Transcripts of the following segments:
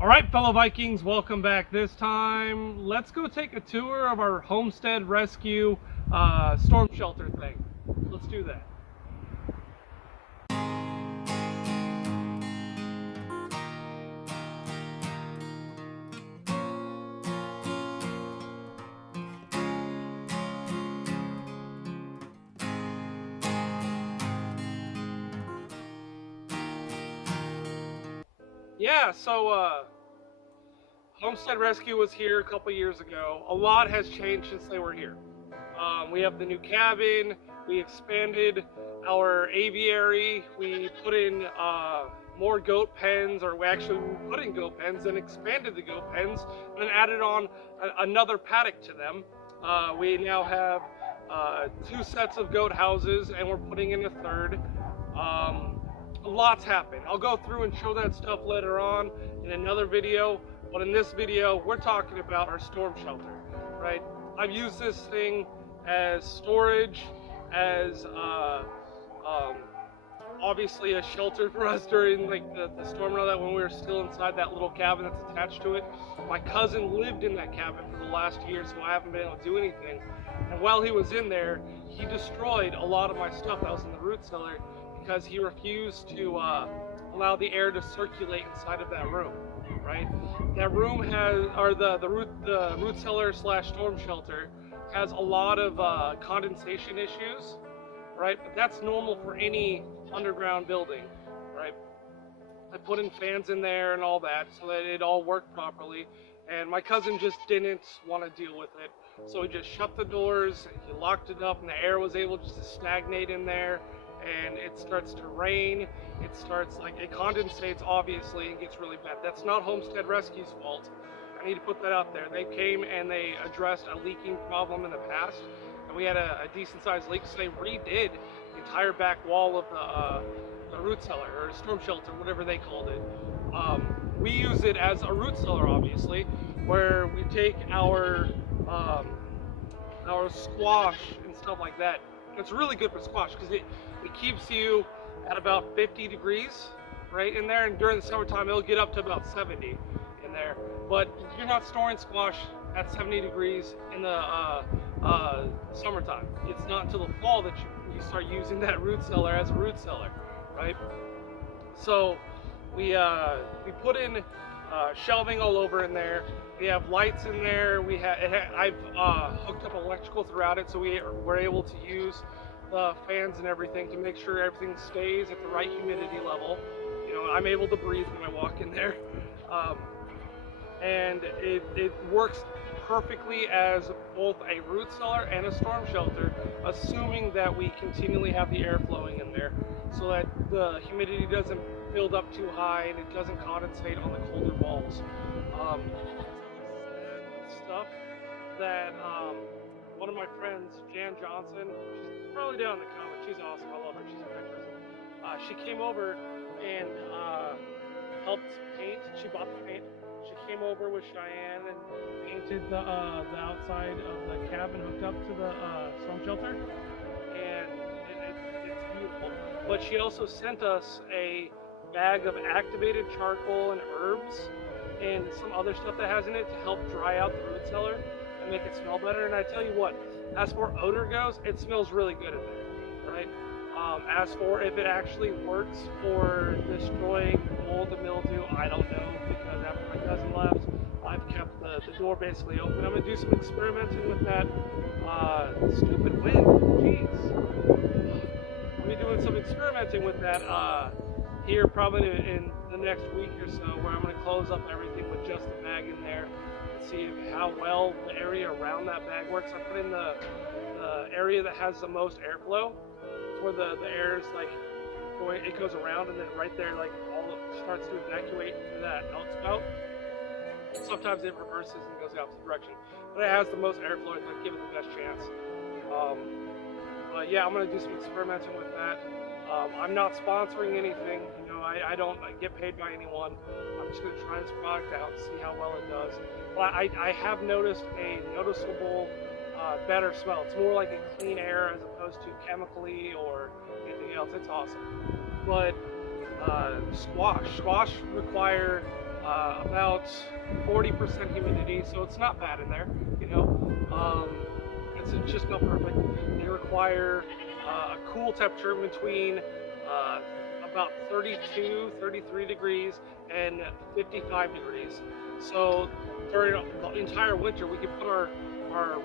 All right, fellow Vikings, welcome back. This time, let's go take a tour of our Homestead Rescue storm shelter thing. Let's do that. Yeah, so Homestead Rescue was here a couple years ago. A lot has changed since they were here. We have the new cabin, we expanded our aviary, we put in more goat pens, or we actually put in goat pens and expanded the goat pens and then added on another paddock to them. We now have two sets of goat houses and we're putting in a third. Lots happened. I'll go through and show that stuff later on in another video, but in this video we're talking about our storm shelter, right? I've used this thing as storage, as obviously a shelter for us during like the storm and all that when we were still inside that little cabin that's attached to it. My cousin lived in that cabin for the last year, so I haven't been able to do anything. And while he was in there, he destroyed a lot of my stuff that was in the root cellar because he refused to allow the air to circulate inside of that room, right? That room has, or the root cellar slash storm shelter has a lot of condensation issues, right? But that's normal for any underground building, right? I put in fans in there and all that so that it all worked properly, and my cousin just didn't want to deal with it. So he just shut the doors, he locked it up, and the air was able just to stagnate in there. And it starts to rain, it condensates obviously and gets really bad. That's not Homestead Rescue's fault. I need to put that out there. They came and they addressed a leaking problem in the past, and we had a decent sized leak, so they redid the entire back wall of the root cellar, or storm shelter, whatever they called it. We use it as a root cellar, obviously, where we take our squash and stuff like that. It's really good for squash because it keeps you at about 50 degrees right in there, and during the summertime it'll get up to about 70 in there. But you're not storing squash at 70 degrees in the summertime. It's not until the fall that you start using that root cellar as a root cellar, right? So we put in shelving all over in there. We have lights in there. I've hooked up electrical throughout it, so we're able to use the fans and everything to make sure everything stays at the right humidity level. You know, I'm able to breathe when I walk in there, and it works perfectly as both a root cellar and a storm shelter, assuming that we continually have the air flowing in there, so that the humidity doesn't build up too high and it doesn't condensate on the colder walls. Stuff that one of my friends, Jan Johnson, she's probably down in the comments, she's awesome, I love her, she's a great person. She came over and helped paint. She bought the paint. She came over with Cheyenne and painted the outside of the cabin hooked up to the storm shelter, and it's beautiful. But she also sent us a bag of activated charcoal and herbs and some other stuff that has in it to help dry out the root cellar and make it smell better. And I tell you what, as for odor goes, it smells really good in there, right? As for if it actually works for destroying mold and mildew, I don't know, because after my cousin left, I've kept the door basically open. I'm gonna do some experimenting with that. Stupid wind, jeez. I'm gonna be doing some experimenting with that here probably in the next week or so, where I'm going to close up everything with just the bag in there and see how well the area around that bag works. I put in the area that has the most airflow. It's where the air is like going, it goes around, and then right there, like all of it starts to evacuate to that outspout. Sometimes it reverses and goes the opposite direction, but it has the most airflow to give it the best chance. But yeah, I'm going to do some experimenting with that. I'm not sponsoring anything, you know, I don't get paid by anyone. I'm just going to try this product out and see how well it does. But I have noticed a noticeable better smell. It's more like a clean air as opposed to chemically or anything else. It's awesome. But squash require about 40% humidity, so it's not bad in there, you know. It's just not perfect. They require a cool temperature between about 32, 33 degrees and 55 degrees. So during the entire winter, we could put our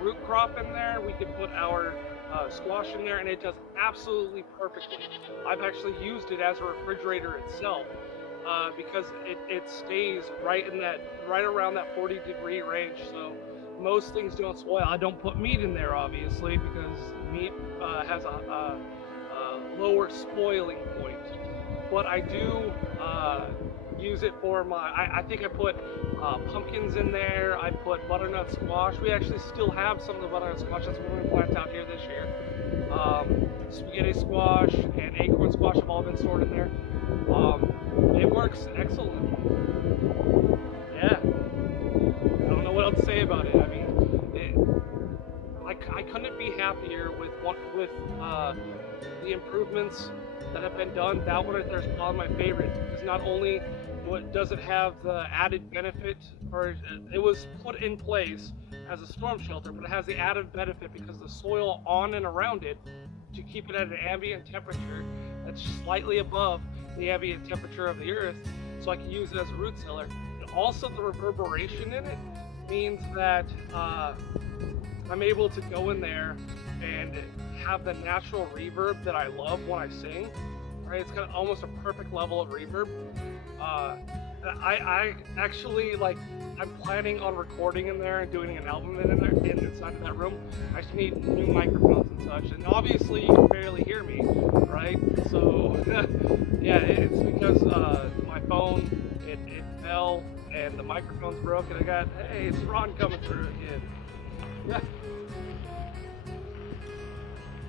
root crop in there, we could put our squash in there, and it does absolutely perfectly. I've actually used it as a refrigerator itself because it stays right around that 40-degree range. So most things don't spoil. I don't put meat in there, obviously, because meat has a lower spoiling point. But I do use it for I think I put pumpkins in there. I put butternut squash. We actually still have some of the butternut squash. That's what we're going to plant out here this year. Spaghetti squash and acorn squash have all been stored in there. It works excellent. Yeah. I don't know what else to say about it. I mean, I couldn't be happier with the improvements that have been done. That one right there is probably my favorite, because not only does it have the added benefit, or it was put in place as a storm shelter, but it has the added benefit because the soil on and around it, to keep it at an ambient temperature that's slightly above the ambient temperature of the earth, so I can use it as a root cellar. And also the reverberation in it means that I'm able to go in there and have the natural reverb that I love when I sing. Right? It's got almost a perfect level of reverb. I actually, like, I'm planning on recording in there and doing an album inside of that room. I just need new microphones and such, and obviously you can barely hear me, right? So yeah, it's because my phone it fell and the microphone's broke, and I got, hey, it's Ron coming through again. Yeah.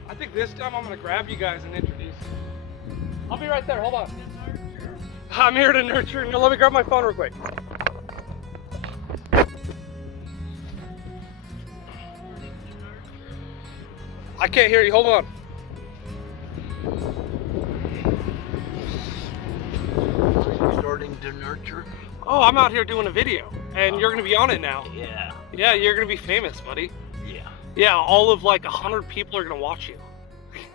I think this time I'm gonna grab you guys and introduce you. I'll be right there, hold on. I'm here to nurture. No, let me grab my phone real quick. I can't hear you, hold on. Are you starting to nurture? Oh, I'm out here doing a video, and you're gonna be on it now. Yeah. Yeah, you're gonna be famous, buddy. Yeah. Yeah, all of like 100 people are gonna watch you.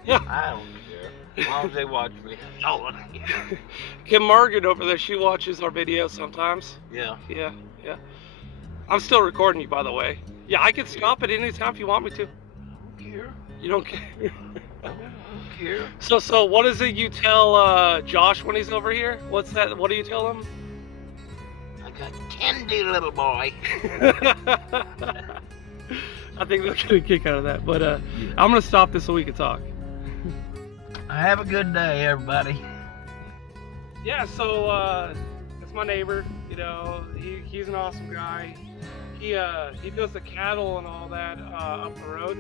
I don't care. As long as they watch me, that's all I care. Kim Margaret over there, she watches our videos sometimes. Yeah. Yeah. I'm still recording you, by the way. Yeah, I can stop at any time if you want me to. I don't care. You don't care? I don't care. So what is it you tell Josh when he's over here? What's that? What do you tell him? I got candy, little boy. I think they'll get a kick out of that. But I'm gonna stop this so we can talk. Have a good day, everybody. Yeah, so it's my neighbor. You know, he's an awesome guy. He does the cattle and all that up the road.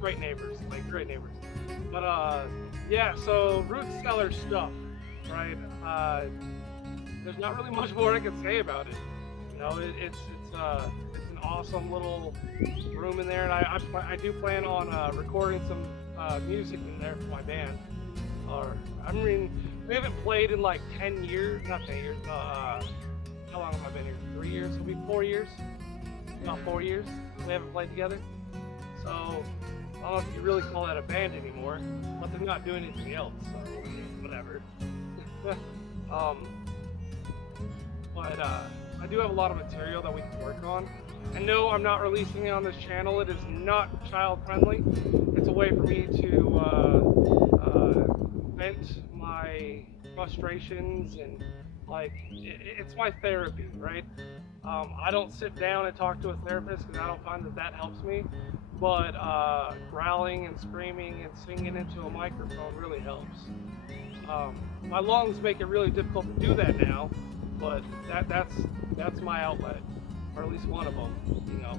Great neighbors, like great neighbors. But yeah, so root cellar stuff, right? There's not really much more I can say about it. You know, it's an awesome little room in there, and I do plan on recording some music in there for my band. I mean, we haven't played in like 10 years, not 10 years. How long have I been here? 3 years? It'll be 4 years. About 4 years. We haven't played together. So I don't know if you really call that a band anymore, but they're not doing anything else. So whatever. But I do have a lot of material that we can work on. And no, I'm not releasing it on this channel. It is not child friendly. It's a way for me to vent my frustrations, and like it's my therapy, right? I don't sit down and talk to a therapist because I don't find that helps me. But growling and screaming and singing into a microphone really helps. My lungs make it really difficult to do that now, but that's my outlet, or at least one of them. You know,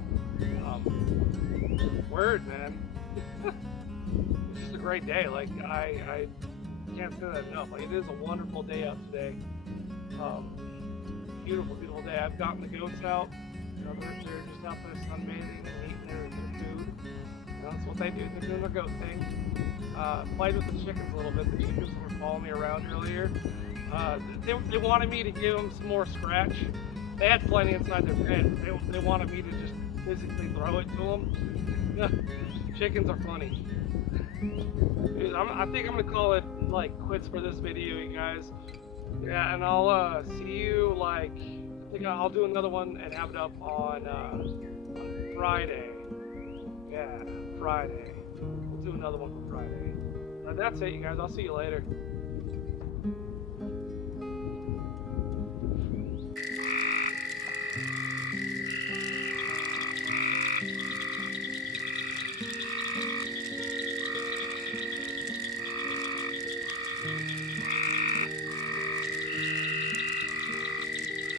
word, man. It's just a great day. Like I can't say that enough. Like, it is a wonderful day out today. Beautiful, beautiful day. I've gotten the goats out. You know, they're just out there sunbathing and eating their food. You know, that's what they do. They're doing their goat thing. Played with the chickens a little bit. The chickens were following me around earlier. They wanted me to give them some more scratch. They had plenty inside their pen. They wanted me to just physically throw it to them. Chickens are funny. Dude, I think I'm gonna call it like quits for this video, you guys. Yeah, and I'll see you like, I think I'll do another one and have it up on Friday. Yeah, Friday. We'll do another one for Friday. That's it, you guys. I'll see you later.